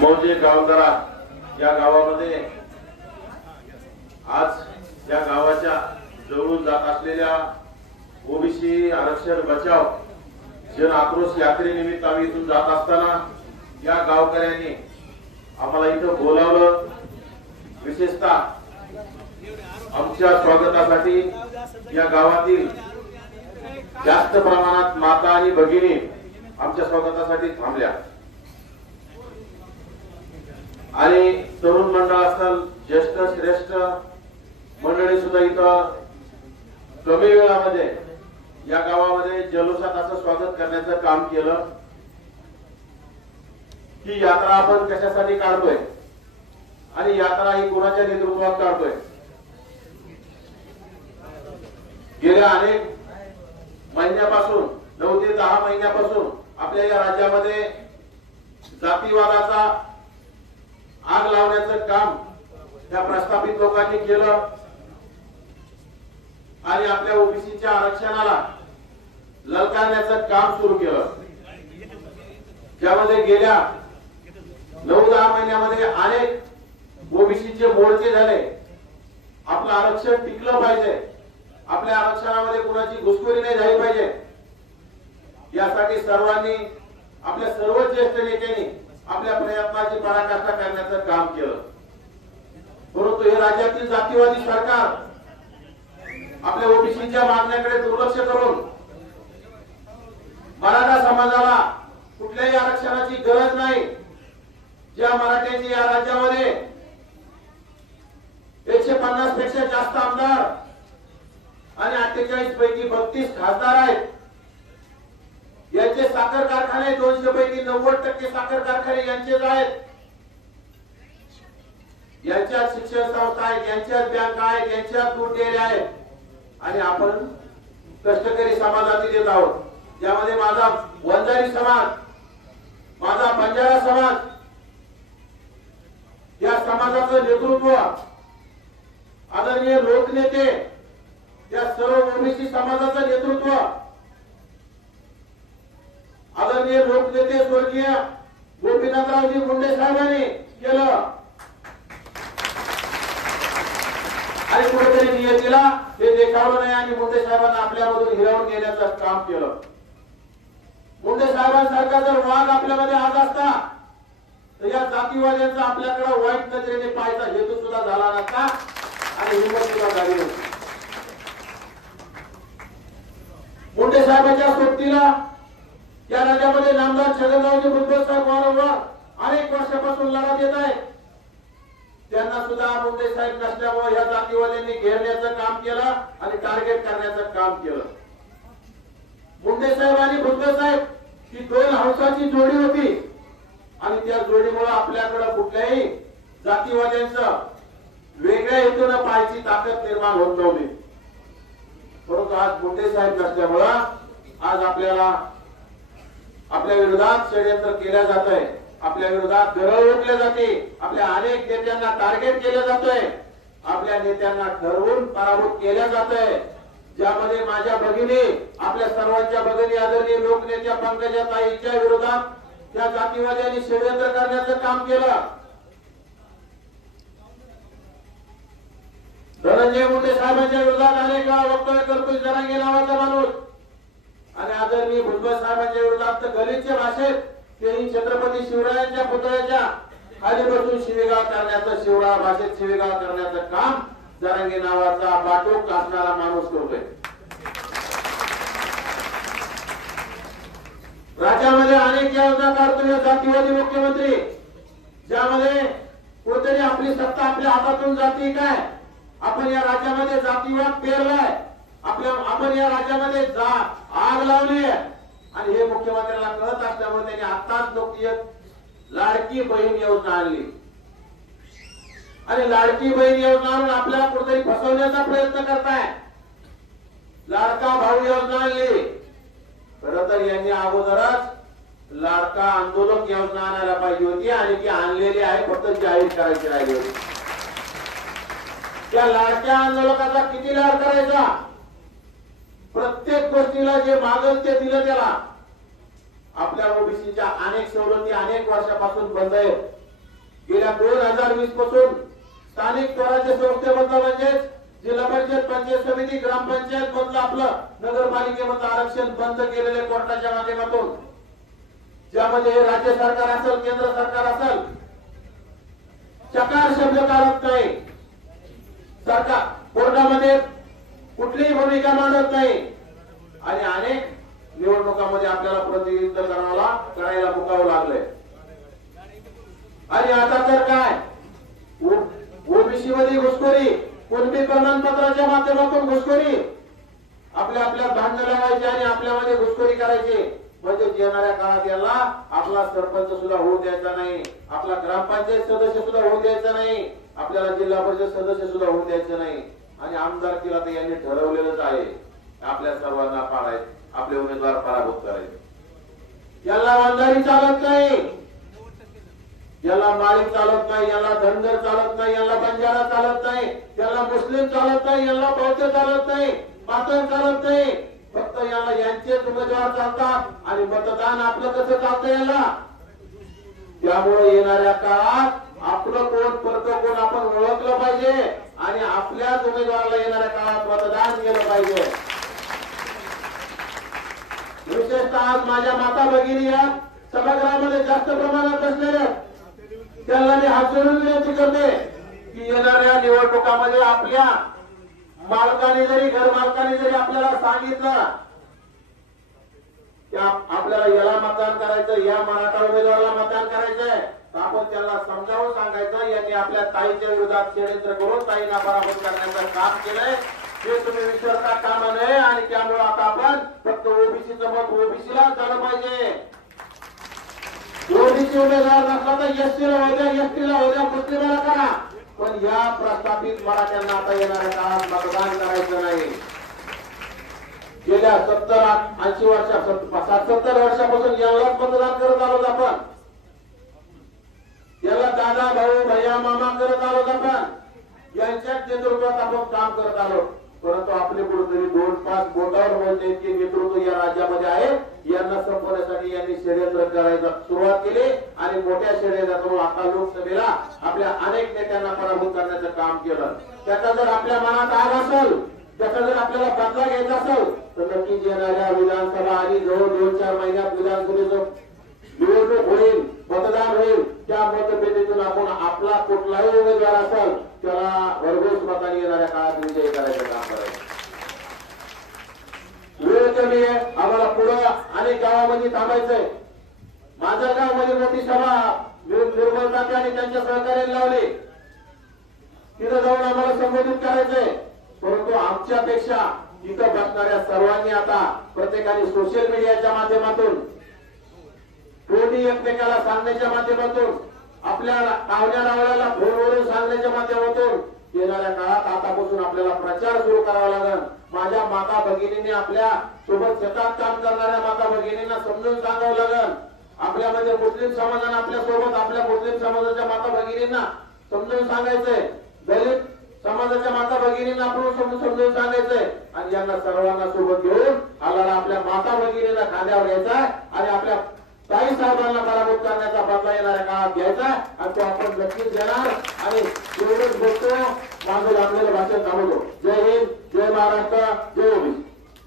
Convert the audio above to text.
मौजे गावदरा या गावामध्ये आज या गावाच्या जवळून जात असलेल्या ओबीसी आरक्षण बचाव जन आक्रोश यात्रेनिमित्त आम्ही इथून जात असताना या गावकऱ्यांनी आम्हाला इथं बोलावलं। विशेषतः आमच्या स्वागतासाठी या गावातील जास्त प्रमाणात माता आणि भगिनी आमच्या स्वागतासाठी थांबल्या आणि तरुण मंडळ असेल, ज्येष्ठ श्रेष्ठ मंडळी सुद्धा इथं कमी वेळामध्ये या गावामध्ये जल्लोषात असं स्वागत करण्याचं काम केलं। ही यात्रा आपण कशासाठी काढतोय आणि यात्रा ही कोणाच्या नेतृत्वात काढतोय? गेल्या अनेक महिन्यापासून 9 ते 10 महिन्यापासून आपल्या या राज्यामध्ये जातीवादाचा आग लावण्याचं काम या प्रस्थापित लोकांनी केलं आणि आपल्या ओबीसीच्या आरक्षणाला ललकारण्याचं काम सुरू केलं, ज्यामध्ये गेल्या 9-10 महिन्यामध्ये अनेक ओबीसीचे मोर्चे झाले। आपलं आरक्षण टिकलं पाहिजे, आपल्या आरक्षणामध्ये कुणाची घुसखोरी नाही झाली पाहिजे, यासाठी सर्वांनी आपल्या सर्व ज्येष्ठ नेत्यांनी आपल्या प्रयत्नाची पराकाष्ठा करण्याचं काम केलं। परंतु हे राज्यातील जातीवादी सरकार आपल्या ओबीसीच्या मागण्याकडे दुर्लक्ष करून मराठा समाजाला कुठल्याही आरक्षणाची गरज नाही। ज्या मराठ्यांची या राज्यामध्ये 150 पेक्षा जास्त आमदार आणि 48 पैकी 32 खासदार आहेत, यांचे साखर कारखाने 200 पैकी 90% साखर कारखाने यांचेच आहेत, यांच्या शिक्षण संस्था आहेत, यांच्या बँक आहेत, यांच्या दूध डेअरी आहेत आणि आपण कष्टकरी समाजातील येत आहोत, ज्यामध्ये माझा वंजारी समाज, माझा बंजारा समाज, या समाजाचं नेतृत्व आदरणीय लोकनेते, या सर्व ओबीसी समाजाचं नेतृत्व आदरणीय लोकनेते स्वर्गीय गोपीनाथरावजी मुंडे साहेबांनी केलं आणि कुठेतरी नियतीला हे देखावलं नाही आणि मुंडे साहेबांना आपल्यामधून हिरावून घेण्याचं काम केलं। मुंडे साहेबांसारखा जर वाघ आपल्यामध्ये आज असता तर या जातीवाद्यांचा आपल्याकडे वाईट नजरेने पाहायचा हेतू सुद्धा झाला नसता आणि हिंमत सुद्धा झाली नसती। मुंडे साहेबांच्या सोबतीला या राज्यामध्ये नामदार छगनरावजी भुजबळ साहेब वारंवार अनेक वर्षापासून लढा देत आहेत, त्यांना सुद्धा मुंडे साहेब नसल्यामुळे या जातीवाद्यांनी घेरण्याचं काम केलं आणि टार्गेट करण्याचं काम केलं। मुंडे साहेब आणि भुजबळ साहेब ही दोन हंसाची जोडी होती आणि त्या जोडीमुळे आपल्याकडे कुठल्याही जातीवाद्यांचं वेगळ्या हेतूने पाहायची ताकद निर्माण होत नव्हती। परंतु आज मुंडे साहेब नसल्यामुळे आज आपल्याला आपल्या विरोधात षडयंत्र केल्या जात आहे, आपल्या विरोधात गरळ ओढले जाते, आपल्या अनेक नेत्यांना टार्गेट केलं जातंय, आपल्या नेत्यांना ठरवून पराभूत केल्या जातंय, ज्यामध्ये माझ्या भगिनी, आपल्या सर्वांच्या भगिनी आदरणीय लोकनेत्या पंकजाताईंच्या विरोधात त्या जातीवाद्यांनी षडयंत्र करण्याचं काम केलं। धनंजय मुंडे साहेबांच्या विरोधात अनेक वक्तव्य करतोय जरांगे नावाचा माणूस आणि आदरणीय भुजबळ साहेबांच्या विरोधात गलिच्छ भाषेत तेही छत्रपती शिवरायांच्या पुतळ्याच्या खाली बसून शिवीगाळ करण्याचं, शिवराय भाषेत शिवीगाळ करण्याचं काम जरांगे नावाचा बाटोक असणारा माणूस करतोय। राज्यामध्ये अनेक योजना काढतोय जातीवादी मुख्यमंत्री, ज्यामध्ये कुठेतरी आपली सत्ता आपल्या हातातून जाते काय? आपण या राज्यामध्ये जातीवाद पेरलाय, आपण या राज्यामध्ये आग लावली आणि हे मुख्यमंत्र्याला कळत असल्यामुळे त्यांनी आताच लोकप्रिय लाडकी बहीण योजना आणली आणि लाडकी बहीण योजना आणून आपल्याला कुठेतरी फसवण्याचा प्रयत्न करताय। लाडका भाऊ योजना आणली, खरं तर यांनी अगोदरच लाडका आंदोलक योजना आणायला पाहिजे होती आणि ती आणलेली आहे, फक्त जाहीर करायची राहिली होती। त्या लाडक्या आंदोलकाचा किती लाड करायचा? प्रत्येक गोष्टीला जे मागल ते दिलं त्याला। आपल्या ओबीसी ओबीसीच्या अनेक सवलती अनेक वर्षापासून बंद आहेत. गेल्या 2020 पासून स्थानिक स्वराज्य संस्थेमधलं म्हणजेच जिल्हा परिषद, पंचायत समिती, ग्रामपंचायत मधलं आपलं नगरपालिकेमधलं आरक्षण बंद केलेले कोर्टाच्या माध्यमातून, ज्यामध्ये राज्य सरकार असेल, केंद्र सरकार असेल, चकार शब्द काढत नाही. सरकार कोर्टामध्ये कुठलीही भूमिका मांडत नाही आणि अनेक निवडणुकांमध्ये आपल्याला प्रतिनिधित्व करायला मुकावं लागलंय. आणि आता तर काय, ओबीसी मध्ये घुसखोरी, कुणबी प्रमाणपत्राच्या माध्यमातून घुसखोरी, आपल्या भांडण लावायचे आणि आपल्यामध्ये घुसखोरी करायची. म्हणजे येणाऱ्या काळात याला आपला सरपंच सुद्धा होऊ द्यायचा नाही, आपला ग्रामपंचायत सदस्य सुद्धा होऊ द्यायचा नाही, आपल्याला जिल्हा परिषद सदस्य सुद्धा होऊ द्यायचं नाही. आणि आमदारकीला तर यांनी ठरवलेलंच आहे, आपल्या सर्वांना पाडायचं, आपले उमेदवार पराभूत करायचे. याला वंजारी चालत नाही, याला माळी चालत नाही, याला धनगर चालत नाही, याला बंजारा चालत नाही, याला मुस्लिम चालत नाही, याला बौद्ध चालत नाही, मातंग चालत नाही. फक्त याला यांचेच उमेदवार चालतात आणि मतदान आपलं कसं चालतं याला. त्यामुळे येणाऱ्या काळात आपलं कोण परत कोण आपण ओळखलं पाहिजे आणि आपल्याच उमेदवाराला येणाऱ्या काळात मतदान केलं पाहिजे. विशेषतः आज माझ्या माता भगिनी या सभागृहामध्ये जास्त प्रमाणात बसलेल्या, त्यांना मी हात जोडून विनंती करते की येणाऱ्या निवडणुकामध्ये आपल्या मालकाने जरी, घर मालकाने जरी आपल्याला सांगितलं की आपल्याला याला मतदान करायचं, या मराठा उमेदवाराला मतदान करायचंय, तर आपण त्याला समजावून सांगायचं यांनी आपल्या ताईच्या विरोधात षडयंत्र करून ताईला पराभूत करण्याचं काम केलंय, हे तुम्ही विसरता कामा नये. आणि त्यामुळे आता आपण फक्त ओबीसीचं मत ओबीसीला झालं पाहिजे. ओबीसी उमेदवार नसला तर एसटीला हो द्या, एसटीला हो द्या, मुस्लिमाला करा, पण या प्रस्थापित मराठ्यांना आता येणाऱ्या काळात मतदान करायचं नाही. गेल्या 70-80 वर्षापासून 70 वर्षापासून यालाच मतदान करत आलोत आपण, याला दादा, भाऊ, भैया, मामा करत आलोत आपण, यांच्याच नेतृत्वात आपण काम करत आलो. परंतु आपले कुठेतरी 2-5 बोटावर मोजणे इतके नेतृत्व या राज्यामध्ये आहे. यांना संपवण्यासाठी यांनी षडयंत्र करायला सुरुवात केली आणि मोठ्या षडयंत्रातून आता लोकसभेला आपल्या अनेक नेत्यांना पराभूत करण्याचं काम केलं. त्याचा जर आपल्या मनात आग असेल, त्याचा जर आपल्याला बदला घ्यायचा असेल, तर नक्कीच येणाऱ्या विधानसभा आणि जवळ 2-4 महिन्यात विधानसभेचं निवडणूक होईल, मतदान होईल, त्या मतपेटीतून आपण आपला कुठलाही उमेदवार असेल त्याला भरघोस मताने येणाऱ्या काळात विजयी करायचं काम करायचं. वेळ कमी आहे, आम्हाला पुढं अनेक गावामध्ये थांबायचंय. माझ्या गावामध्ये मोठी सभा निर्मल तात्या आणि त्यांच्या सहकार्याने लावली, तिथं जाऊन आम्हाला संबोधित करायचंय. परंतु आमच्यापेक्षा तिथं बसणाऱ्या सर्वांनी आता प्रत्येकाने सोशल मीडियाच्या माध्यमातून, कोणी एकमेकाला सांगण्याच्या माध्यमातून, आपल्या पाहुण्या रावळ्याला फोनवरून सांगण्याच्या माध्यमातून येणाऱ्या काळात आतापासून आपल्याला प्रचार सुरू करावा लागेल. माझ्या माता भगिनींनी, आपल्या सोबत शेतात काम करणाऱ्या माता भगिनींना समजून सांगावं लागेल. आपल्यामध्ये मुस्लिम समाजाने आपल्या सोबत आपल्या मुस्लिम समाजाच्या माता भगिनींना समजून सांगायचंय, दलित समाजाच्या माता भगिनींना आपण समजून सांगायचंय आणि यांना सर्वांना सोबत घेऊन आला आपल्या माता भगिनींना खांद्यावर घ्यायचा आणि आपल्या ताई साहेबांना पराभूत करण्याचा बदला येणाऱ्या काळात घ्यायचा आणि तो आपण नक्कीच घेणार. आणि एवढंच बोलतो, माझं लागलेलं भाषण थांबवतो. जय हिंद, जय महाराष्ट्र, जय ओबीसी.